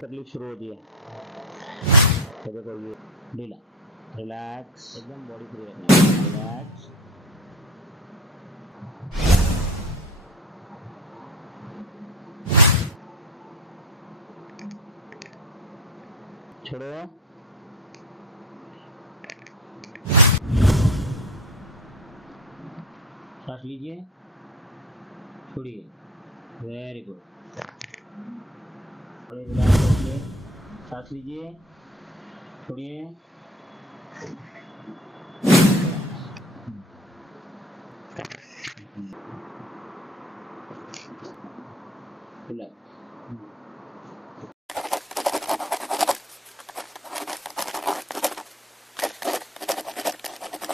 तकलीफ शुरू होती है। तो देखो ये ढीला, रिलैक्स, एकदम बॉडी फ्री रखना है, रिलैक्स, छोड़ो, सांस लीजिए, छोड़िए, वेरी गुड, रिलैक्स रखिए, सांस लीजिए, छोड़िए,